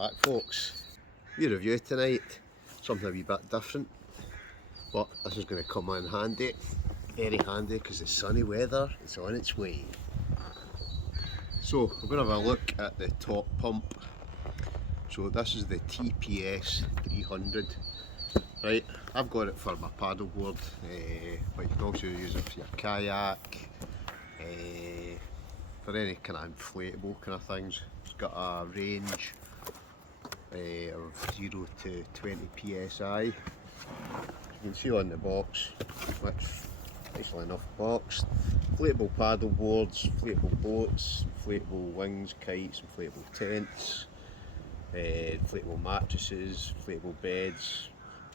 back, folks. We review tonight something a wee bit different, but this is going to come in handy, very handy, because the sunny weather is on its way. So we're going to have a look at the top pump. So this is the TPS300. Right, I've got it for my paddleboard, but you can also use it for your kayak, for any kind of inflatable kind of things. It's got a range of 0 to 20 PSI. You can see on the box, which nicely enough boxed. Inflatable paddle boards, inflatable boats, inflatable wings, kites, inflatable tents, inflatable mattresses, inflatable beds,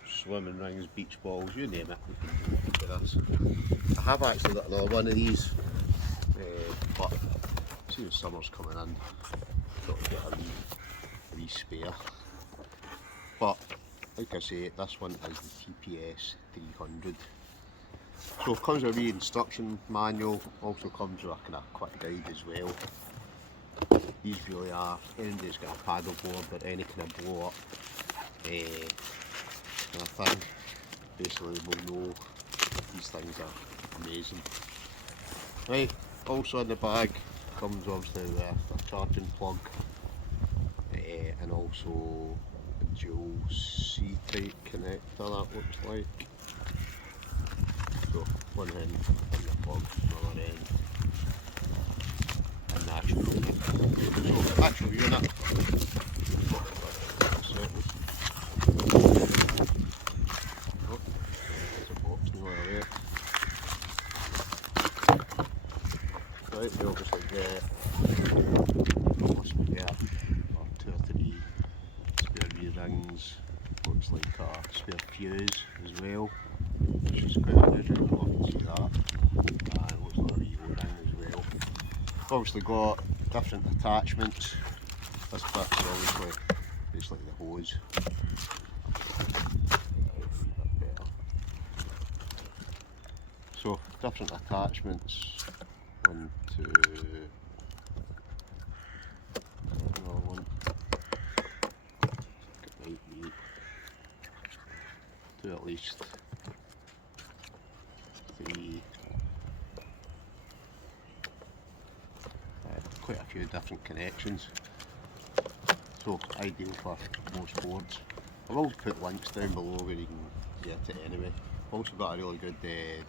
swimming rings, beach balls, you name it, we can do it with this. I have actually got another one of these, but see the summer's coming in, thought I'd get a wee spare. But like I say, this one is the TPS300. So it comes with a wee instruction manual, also comes with a kind of quick guide as well. These really are, anybody's got a paddle board or any kind of blow up kind of thing, basically will know these things are amazing. Right, also in the bag comes obviously with a charging plug and also a dual C-type connector, that looks like. So one end in the plug, another end and the actual unit. So actual unit. Right, we obviously get or 2 or 3 spare wee rings, looks like a spare fuse as well, which is quite unusual, I can see that, and looks like a wee O-ring as well. Obviously got different attachments. This bit's obviously basically the hose. So different attachments, 1, 2, another one, it might be 2 at least, 3, quite a few different connections, so ideal for most boards. I will put links down below where you can get it anyway. I've also got a really good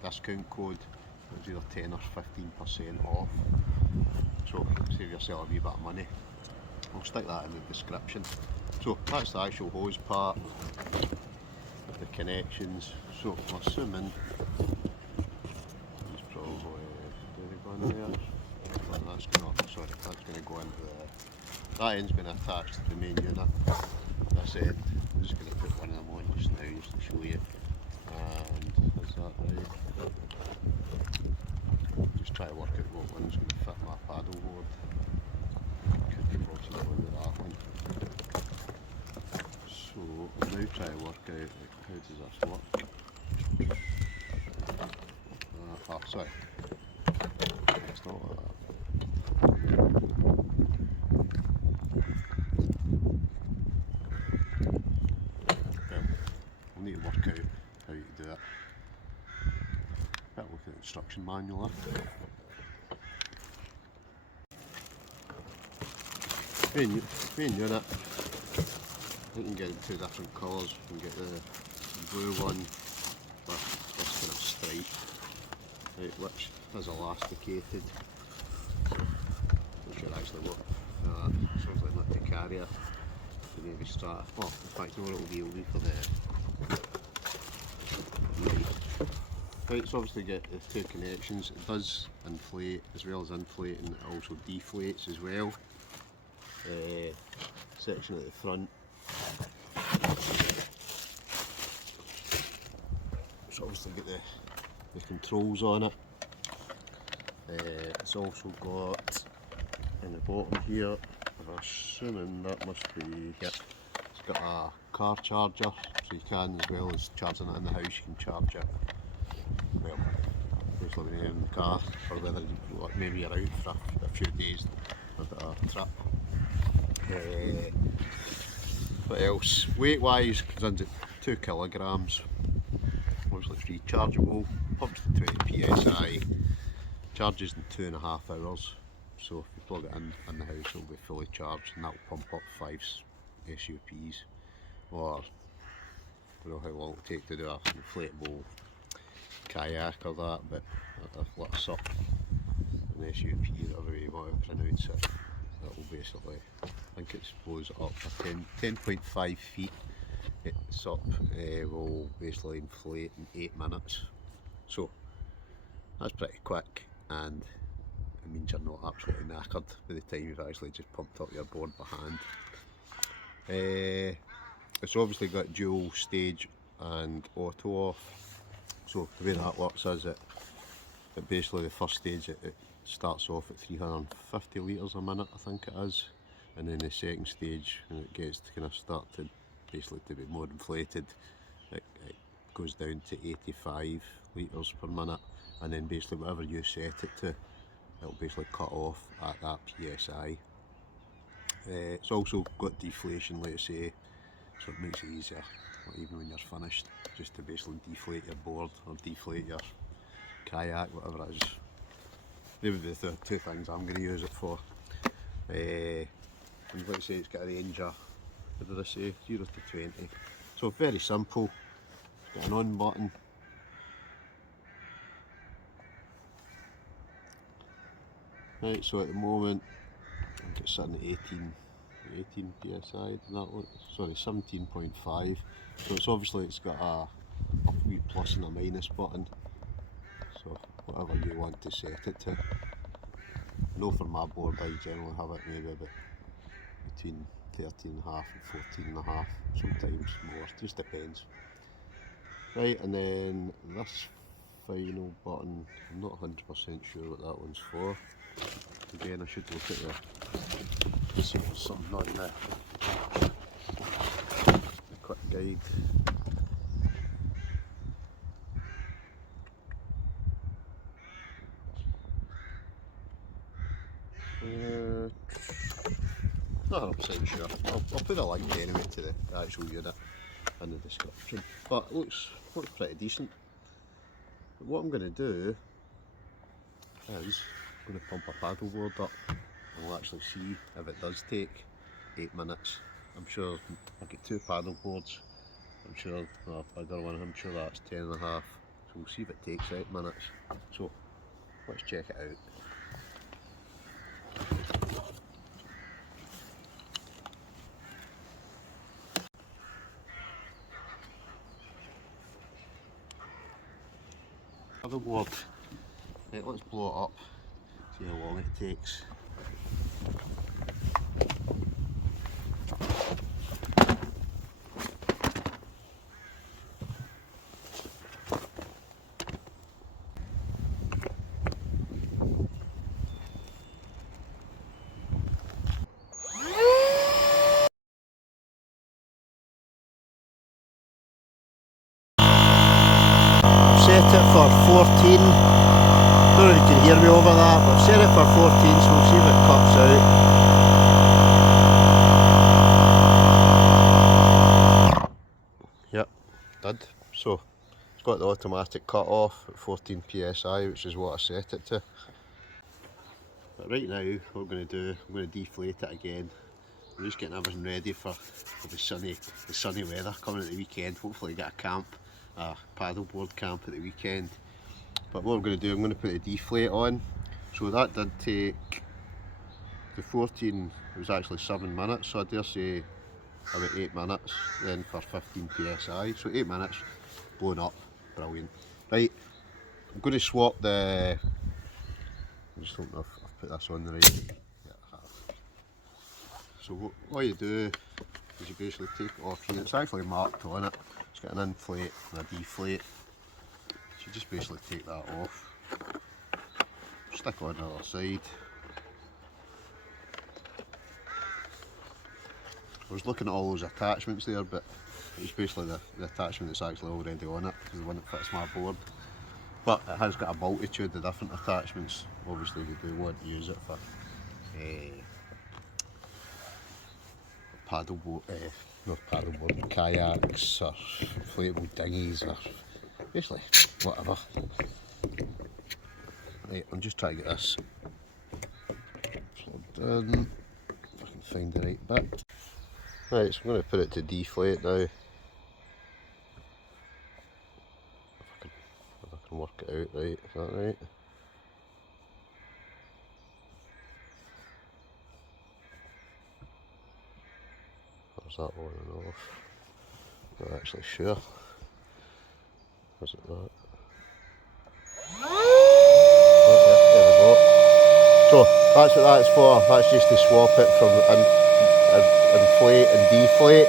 discount code. It's either 10 or 15% off, so save yourself a wee bit of money. I'll stick that in the description. So that's the actual hose part, the connections. So I'm assuming there's probably, did it go in there? Well, that's going to go into the, that end's going to attach to the main unit. This end, I'm just going to put one of them on just now just to show you. And is that right? Just try to work out what one's going to fit my paddle board. Could be possibly go into that one. So I'll now try to work out how does this work. Oh, sorry. It's not like that. Well, we'll need to work out how you do it. Better look at the instruction manual there. Main unit, you can get it in 2 different colours. You can get the blue one with this kind of stripe, right, which is elasticated, which should actually work. Sounds like not to carry it, to maybe start. Oh, in fact, you know what it'll be for the right, so obviously get the 2 connections. It does inflate, as well as inflating, it also deflates as well. Section at the front. It's obviously got the controls on it. It's also got in the bottom here, I'm assuming that must be, yep, it's got a car charger, so you can, as well as charging it in the house, you can charge it, well, basically when you're in the car, or whether you, maybe you're out for a few days, a bit of a trip. What else? Weight wise, comes in at 2 kilograms. Obviously it's rechargeable, pumps to 20 psi, charges in 2.5 hours. So if you plug it in the house, it'll be fully charged and that'll pump up 5 SUPs. Or I don't know how long it'll take to do an inflatable kayak or that, but a little SUP, an SUP, whatever you want to pronounce it, that will basically, I think it blows up for 10.5 feet. SUP will basically inflate in 8 minutes. So that's pretty quick, and it means you're not absolutely knackered by the time you've actually just pumped up your board by hand. It's obviously got dual stage and auto off. So the way that works is that basically the first stage it starts off at 350 litres a minute, I think it is, and then the second stage, when it gets to kind of start to basically to be more inflated, it goes down to 85 litres per minute, and then basically whatever you set it to, it'll basically cut off at that PSI. It's also got deflation, let's say, so it makes it easier, even when you're finished, just to basically deflate your board or deflate your kayak, whatever it is. Maybe the two things I'm going to use it for. And like I say, it's got a range of, what did I say, 0 to 20. So very simple. It's got an on button. Right, so at the moment, I think it's sitting at 18 psi, that one, sorry, 17.5. So it's obviously it's got a wee plus and a minus button. So whatever you want to set it to. I know for my board I generally have it maybe about between 13.5 and 14.5, sometimes more, just depends. Right, and then this final button, I'm not 100% sure what that one's for. Again, I should look at the, see if there's something on there. A quick guide. Not 100% sure. I'll put a link anyway to the actual unit in the description. But it looks pretty decent. But what I'm going to do is I'm going to pump a paddleboard up and we'll actually see if it does take 8 minutes. I'm sure I've got 2 paddle boards. I'm sure a bigger one, I'm sure that's 10.5. So we'll see if it takes 8 minutes. So let's check it out. Paddleboard. Right, let's blow it up, see how long it takes. Set it for 14. I don't know if you can hear me over that, but I've set it for 14, so we'll see if it cuts out. Yep, did. So it's got the automatic cut off at 14 psi, which is what I set it to. But right now, what I'm going to do, I'm going to deflate it again. I'm just getting everything ready for the sunny weather coming at the weekend. Hopefully get a camp, a paddleboard camp at the weekend. But what I'm going to do, I'm going to put a deflate on. So that did take, the 14 was actually 7 minutes, so I dare say about 8 minutes then for 15 psi. So 8 minutes, blown up, brilliant. Right, I'm going to swap the, I just don't know if I've put this on the right. Yeah, I have. So what you do is you basically take it off here. It's actually marked on it. It's got an inflate and a deflate. So you just basically take that off, stick on the other side. I was looking at all those attachments there, but it's basically the attachment that's actually already on it, is the one that fits my board. But it has got a multitude of different attachments. Obviously we do want to use it for paddleboard, not paddleboard, kayaks or inflatable dinghies or basically whatever. Right, I'm just trying to get this plugged in, if I can find the right bit. Right, so I'm going to put it to deflate now. If I can work it out right, is that right? There's that on and off. Not actually sure. Is it that? There we go. So that's what that's for. That's just to swap it from inflate and deflate.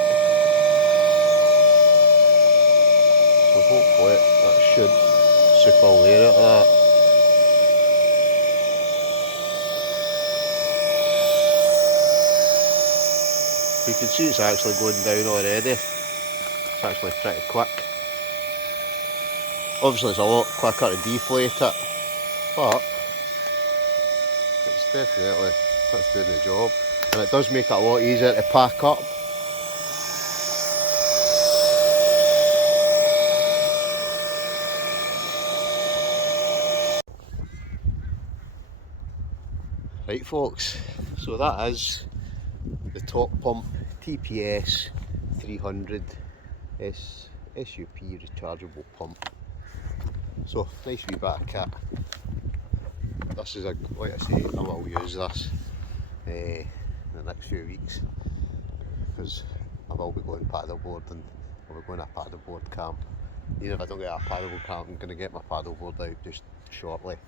So hopefully that should suck all the air out of that. You can see it's actually going down already. It's actually pretty quick. Obviously it's a lot quicker to deflate it, but it's definitely, that's doing the job. And it does make it a lot easier to pack up. Right folks, so that is the TOPUMP TPS300 SUP rechargeable pump. So nice wee bit of kit. This is like I say, I will use this in the next few weeks because I will be going paddleboarding. I'll be going to a paddleboard camp. Even if I don't get a paddleboard camp, I'm going to get my paddleboard out just shortly.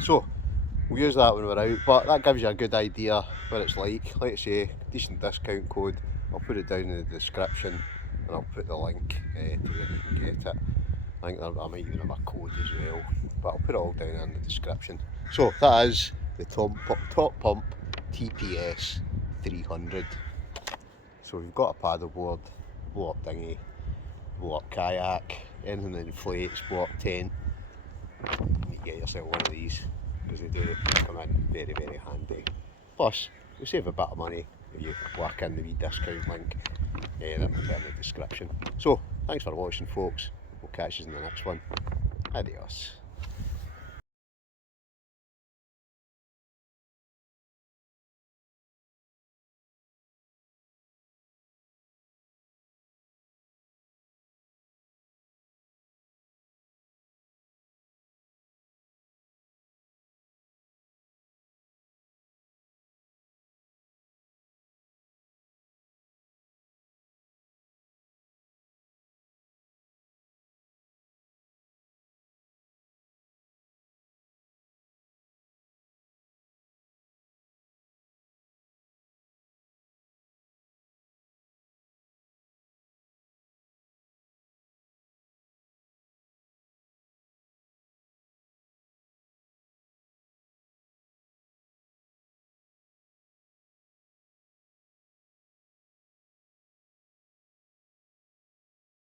So we'll use that when we're out, but that gives you a good idea what it's like. Like I say, decent discount code. I'll put it down in the description and I'll put the link to where you can get it. I think I might even have a code as well, but I'll put it all down in the description. So that is the TOPUMP TPS300. So we've got a paddleboard, blow up dinghy, blow up kayak, anything that inflates, blow up tent. You get yourself one of these because they do come in very, very handy. Plus, you'll save a bit of money if you whack in the wee discount link that will be in the description. So, thanks for watching folks. We'll catch you in the next one. Adios.